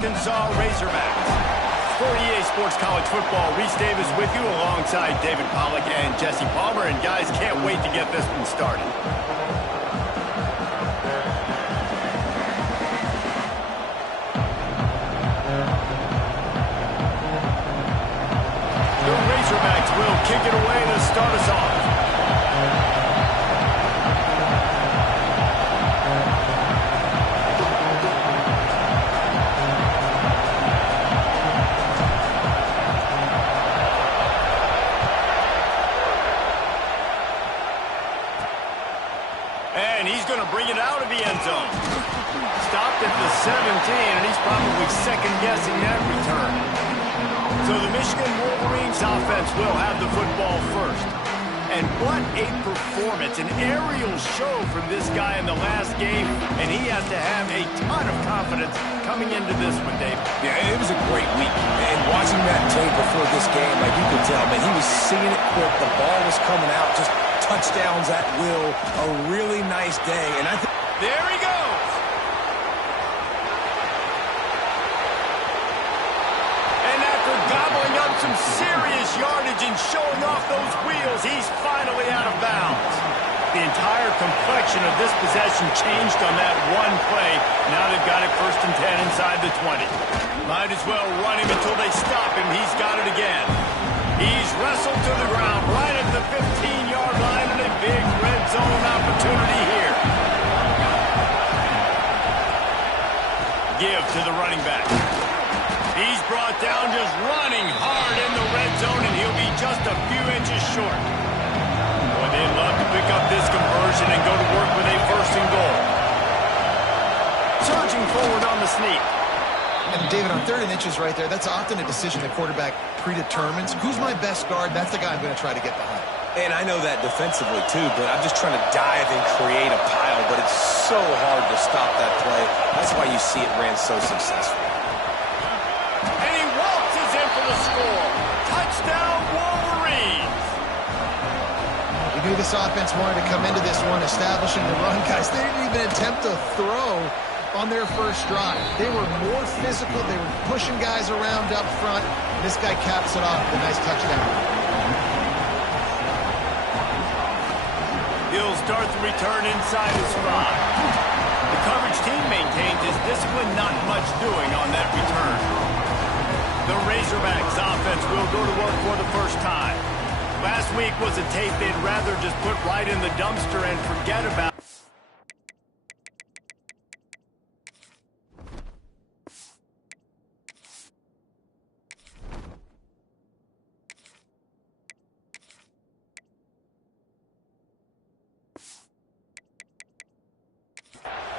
Arkansas Razorbacks. For EA Sports College Football, Reese Davis with you alongside David Pollack and Jesse Palmer. And guys, can't wait to get this one started. The Razorbacks will kick it away to start us off. And he's going to bring it out of the end zone. Stopped at the 17, and he's probably second-guessing that return. So the Michigan Wolverines offense will have the football first. And what a performance, an aerial show from this guy in the last game, and he has to have a ton of confidence coming into this one, Dave. Yeah, it was a great week. And watching that tape before this game, like you could tell, man, he was seeing it quick. The ball was coming out, just touchdowns at will. A really nice day. And I think there he goes. And after gobbling up some serious yardage and showing off those wheels, he's finally out of bounds. The entire complexion of this possession changed on that one play. Now they've got it 1st and 10 inside the 20. Might as well run him until they stop him. He's got it again. He's wrestled to the ground right at the 15-yard line, and a big red zone opportunity here. Give to the running back. He's brought down just running hard in the red zone, and he'll be just a few inches short. Boy, they'd love to pick up this conversion and go to work with a 1st and goal. Surging forward on the sneak. And David, on 3rd and inches right there, that's often a decision the quarterback predetermines. Who's my best guard? That's the guy I'm going to try to get behind. And I know that defensively, too, but I'm just trying to dive and create a pile, but it's so hard to stop that play. That's why you see it ran so successful. And he waltzes in for the score. Touchdown, Wolverines. We knew this offense wanted to come into this one, establishing the run. Guys, they didn't even attempt to throw on their first drive. They were more physical. They were pushing guys around up front. This guy caps it off with a nice touchdown. He'll start the return inside his 5. The coverage team maintains his discipline, not much doing on that return. The Razorbacks offense will go to work for the first time. Last week was a tape they'd rather just put right in the dumpster and forget about.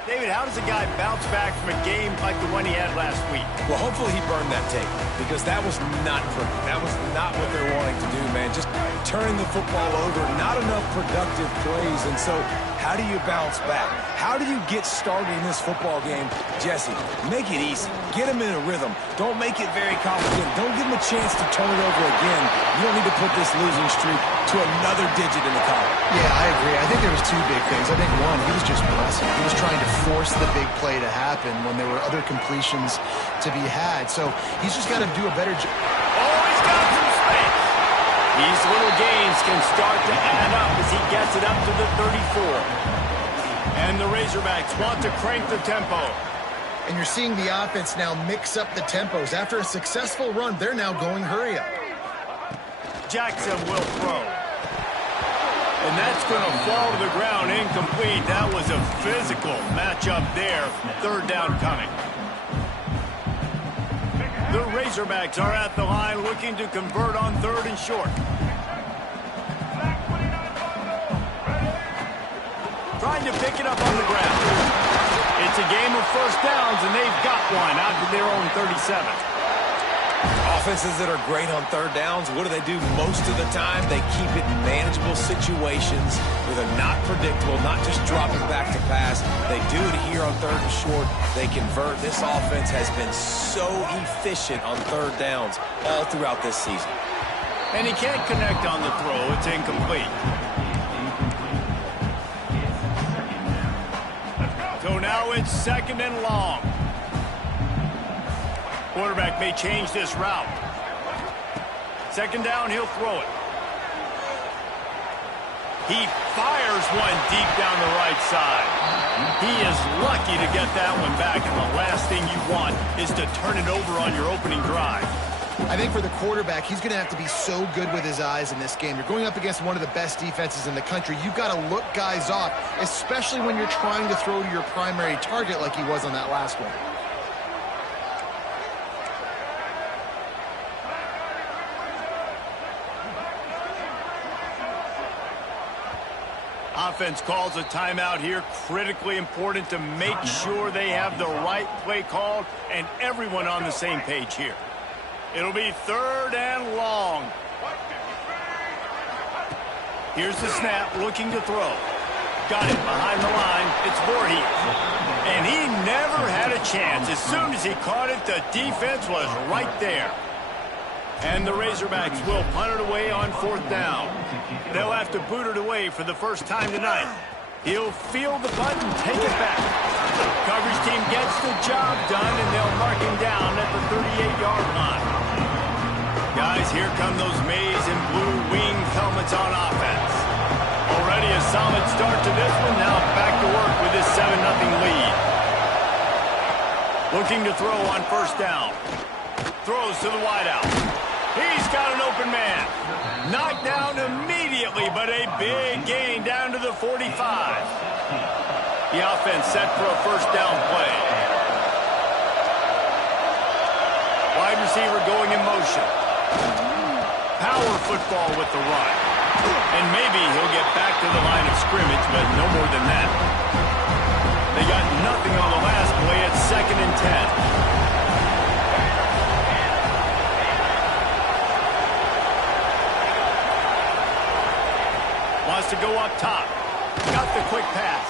David, how does a guy bounce back from a game like the one he had last week? Well, hopefully he burned that tape, because that was not pretty. That was not what they're wanting to do, man. Just turning the football over, not enough productive plays. And so how do you bounce back? How do you get started in this football game? Jesse, make it easy. Get him in a rhythm. Don't make it very complicated. Don't give him a chance to turn it over again. You don't need to put this losing streak to another digit in the column. Yeah, I agree. I think there was 2 big things. I think, one, he was just pressing. He was trying to force the big play to happen when there were other completions to be had. So he's just got to do a better job. Oh, he's got some space. These little gains can start to add up as he gets it up to the 34. And the Razorbacks want to crank the tempo. And you're seeing the offense now mix up the tempos. After a successful run, they're now going hurry up. Jackson will throw. And that's going to fall to the ground incomplete. That was a physical matchup there. 3rd down coming. The Razorbacks are at the line looking to convert on 3rd and short. Trying to pick it up on the ground. It's a game of 1st downs, and they've got one out to their own 37. Offenses that are great on 3rd downs, what do? Most of the time, they keep it in manageable situations where they're not predictable, not just dropping back to pass. They do it here on 3rd and short. They convert. This offense has been so efficient on 3rd downs all throughout this season. And he can't connect on the throw. It's incomplete. So now it's 2nd and long. Quarterback may change this route. Second down, he'll throw it. He fires one deep down the right side. He is lucky to get that one back, and the last thing you want is to turn it over on your opening drive. I think for the quarterback, he's going to have to be so good with his eyes in this game. You're going up against one of the best defenses in the country. You've got to look guys off, especially when you're trying to throw to your primary target like he was on that last one. Offense calls a timeout here. Critically important to make sure they have the right play called and everyone on the same page here. It'll be third and long. Here's the snap, looking to throw. Got it behind the line. It's Voorhees. And he never had a chance. As soon as he caught it, the defense was right there. And the Razorbacks will punt it away on fourth down. They'll have to boot it away for the first time tonight. He'll field the punt and take it back. Coverage team gets the job done, and they'll mark him down at the 38-yard line. Guys, here come those maize and blue wing helmets on offense. Already a solid start to this one. Now back to work with this 7-0 lead. Looking to throw on first down. Throws to the wideout. He's got an open man. Knocked down immediately, but a big gain down to the 45. The offense set for a first down play. Wide receiver going in motion. Power football with the run. And maybe he'll get back to the line of scrimmage, but no more than that. They got nothing on the last play at 2nd and 10. Wants to go up top. Got the quick pass.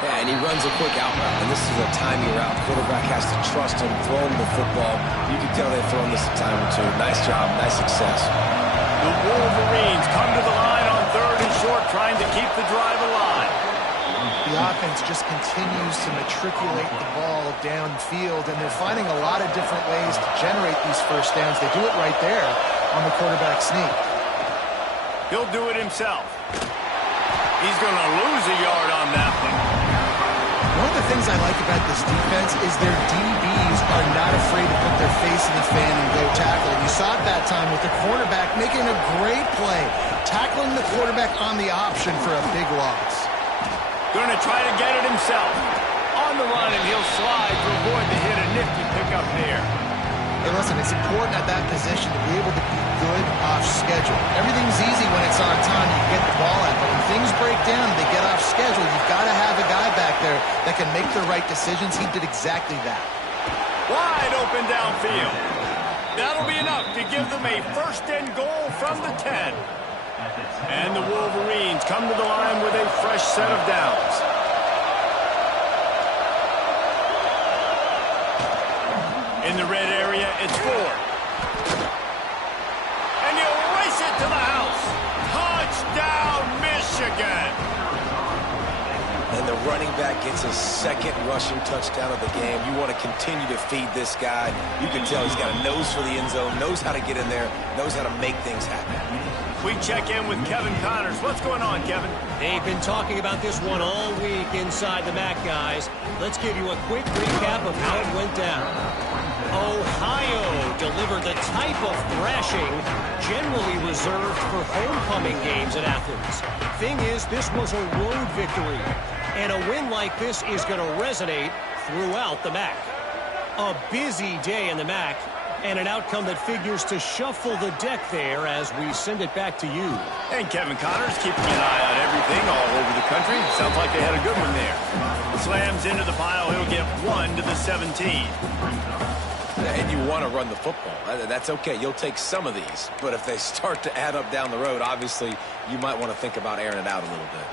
Yeah, and he runs a quick out route, and this is a timing route. Quarterback has to trust him, throw him the football. You can tell they've thrown this a time or two. Nice job, nice success. The Wolverines come to the line on 3rd and short, trying to keep the drive alive. The offense just continues to matriculate the ball downfield, and they're finding a lot of different ways to generate these first downs. They do it right there on the quarterback sneak. He'll do it himself. He's going to lose a yard on that one. One of the things I like about this defense is their DBs are not afraid to put their face in the fan and go tackle. And you saw it that time with the cornerback making a great play, tackling the quarterback on the option for a big loss. Going to try to get it himself. On the run, and he'll slide to avoid the hit. A nifty pickup there. Hey, listen, it's important at that position to be able to be good off schedule. Everything's easy when it's on time. You get the ball out. But when things break down and they get off schedule, you've got to have a guy back there that can make the right decisions. He did exactly that. Wide open downfield. That'll be enough to give them a 1st and goal from the 10. And the Wolverines come to the line with a fresh set of downs. In the red area, it's 4. And he'll race it to the house. Touchdown, Michigan. And the running back gets his 2nd rushing touchdown of the game. You want to continue to feed this guy. You can tell he's got a nose for the end zone, knows how to get in there, knows how to make things happen. We check in with Kevin Connors. What's going on, Kevin? They've been talking about this one all week inside the MAC, guys. Let's give you a quick recap of how it went down. Ohio delivered the type of thrashing generally reserved for homecoming games at Athens. Thing is, this was a road victory, and a win like this is going to resonate throughout the MAC. A busy day in the MAC, and an outcome that figures to shuffle the deck there as we send it back to you. And Kevin Connors keeping an eye on everything all over the country. Sounds like they had a good one there. Slams into the pile. He'll get 1 to the 17. And you want to run the football. That's okay. You'll take some of these. But if they start to add up down the road, obviously, you might want to think about airing it out a little bit.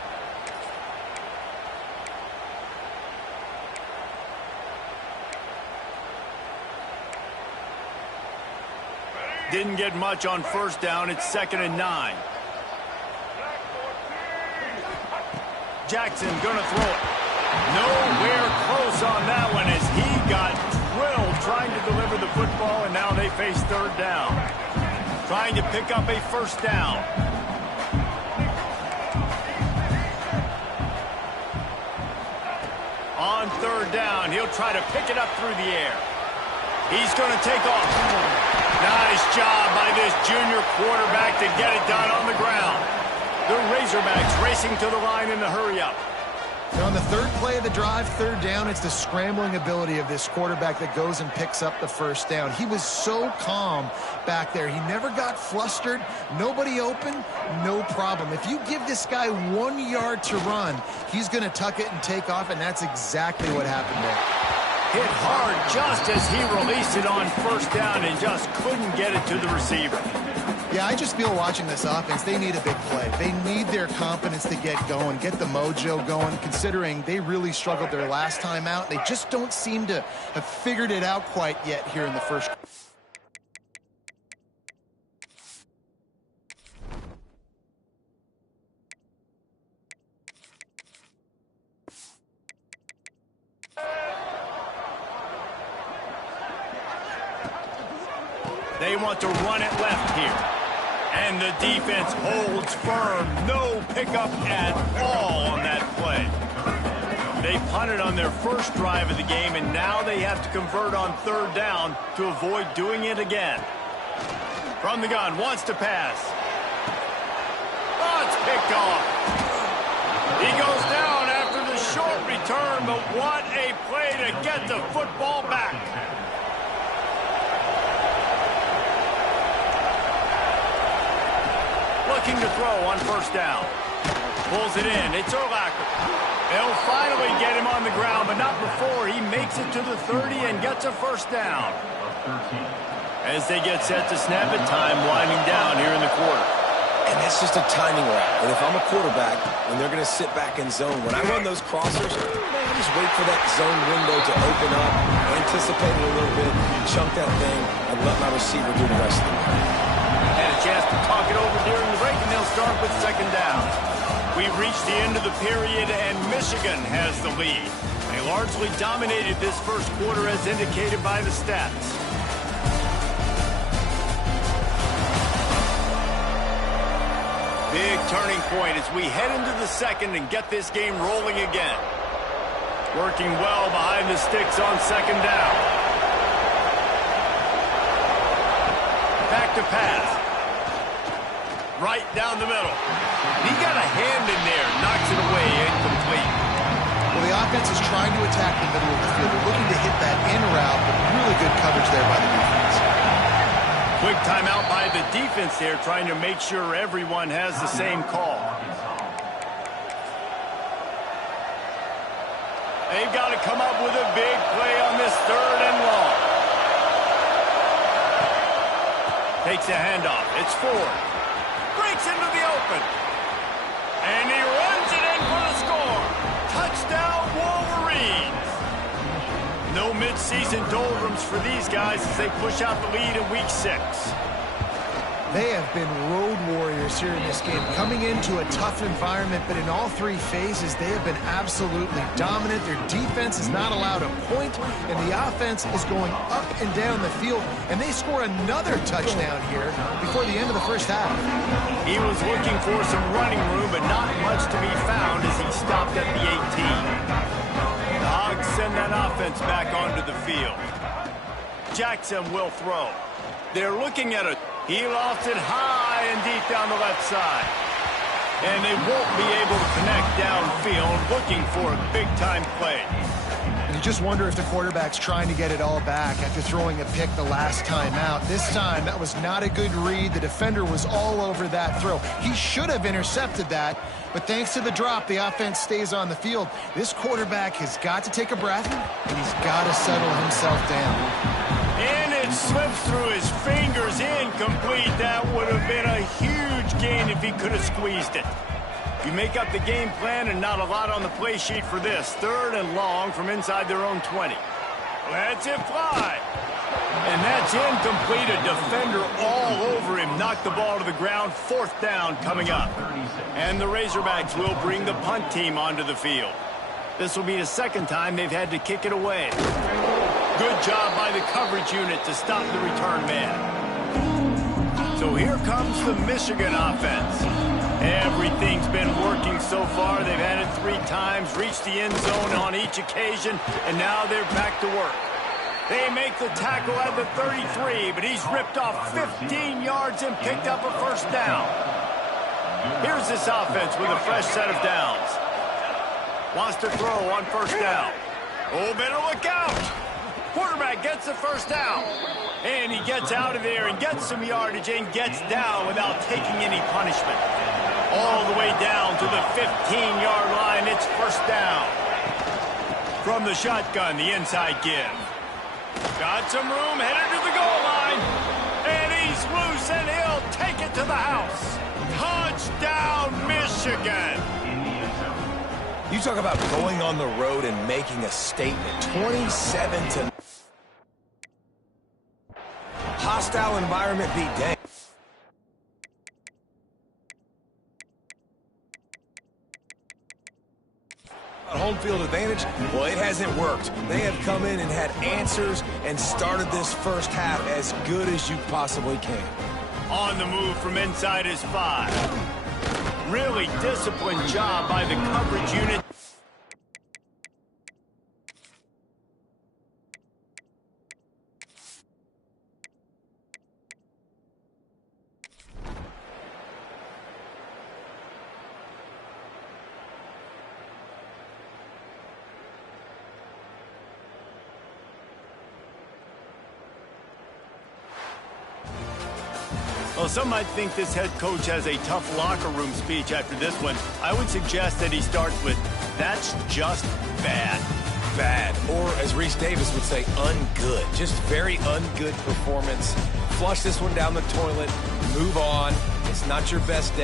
Didn't get much on first down. It's 2nd and 9. Jackson going to throw it. Nowhere close on that one as he got drilled trying to deliver the football, and now they face third down. Trying to pick up a first down. On third down, he'll try to pick it up through the air. He's going to take off. Nice job by this junior quarterback to get it done on the ground. The Razorbacks racing to the line in the hurry-up. On the third play of the drive, third down, it's the scrambling ability of this quarterback that goes and picks up the first down. He was so calm back there. He never got flustered. Nobody open, no problem. If you give this guy 1 yard to run, he's going to tuck it and take off, and that's exactly what happened there. Hit hard just as he released it on first down and just couldn't get it to the receiver. Yeah, I just feel watching this offense, they need a big play. They need their confidence to get going, get the mojo going, considering they really struggled their last time out. They just don't seem to have figured it out quite yet here in the first. They want to run it left here. And the defense holds firm. No pickup at all on that play. They punted on their first drive of the game, and now they have to convert on third down to avoid doing it again. From the gun, wants to pass. Oh, it's picked off. He goes down after the short return, but what a play to get the football back. Looking to throw on first down. Pulls it in. It's Urlacher. They'll finally get him on the ground, but not before he makes it to the 30 and gets a first down. As they get set to snap it, time winding down here in the quarter. And that's just a timing route. And if I'm a quarterback, when they're going to sit back in zone, when I run those crossers, I just wait for that zone window to open up, anticipate it a little bit, chunk that thing, and let my receiver do the rest of it. And a chance to talk it over during the break, and they'll start with second down. We've reached the end of the period, and Michigan has the lead. They largely dominated this first quarter as indicated by the stats. Big turning point as we head into the second and get this game rolling again. Working well behind the sticks on second down. Back to pass. Right down the middle. He got a hand in there, knocks it away, incomplete. Well, the offense is trying to attack the middle of the field. They're looking to hit that in route, but really good coverage there by the defense. Quick timeout by the defense there, trying to make sure everyone has the same call. They've got to come up with a big play on this third and long. Takes a handoff. It's Ford. Breaks into the open. And he runs it in for the score. Touchdown, Wolverines. No mid-season doldrums for these guys as they push out the lead in week 6. They have been road warriors here in this game, coming into a tough environment, but in all three phases, they have been absolutely dominant. Their defense is not allowed a point, and the offense is going up and down the field, and they score another touchdown here before the end of the first half. He was looking for some running room, but not much to be found as he stopped at the 18. The Hogs send that offense back onto the field. Jackson will throw. They're looking at a... He lofts it high and deep down the left side. And they won't be able to connect downfield, looking for a big-time play. And you just wonder if the quarterback's trying to get it all back after throwing a pick the last time out. This time, that was not a good read. The defender was all over that throw. He should have intercepted that, but thanks to the drop, the offense stays on the field. This quarterback has got to take a breath, and he's got to settle himself down. And it slips through his fingers, incomplete. That would have been a huge gain if he could have squeezed it. You make up the game plan and not a lot on the play sheet for this. Third and long from inside their own 20. Lets it fly. And that's incomplete. A defender all over him. Knocked the ball to the ground. Fourth down coming up. And the Razorbacks will bring the punt team onto the field. This will be the second time they've had to kick it away. Good job by the coverage unit to stop the return man. So here comes the Michigan offense. Everything's been working so far. They've had it 3 times, reached the end zone on each occasion, and now they're back to work. They make the tackle at the 33, but he's ripped off 15 yards and picked up a first down. Here's this offense with a fresh set of downs. Wants to throw on first down. Oh, better look out. Quarterback gets the first down. And he gets out of there and gets some yardage and gets down without taking any punishment. All the way down to the 15-yard line. It's first down. From the shotgun, the inside give. Got some room, headed to the goal line. And he's loose, and he'll take it to the house. Touchdown, Michigan. You talk about going on the road and making a statement. 27-0. Hostile environment be dang. Home field advantage, well, it hasn't worked. They have come in and had answers and started this first half as good as you possibly can. On the move from inside his 5. Really disciplined job by the coverage unit. Well, some might think this head coach has a tough locker room speech after this one. I would suggest that he starts with, "That's just bad." Bad, or as Reese Davis would say, ungood. Just very ungood performance. Flush this one down the toilet. Move on. It's not your best day.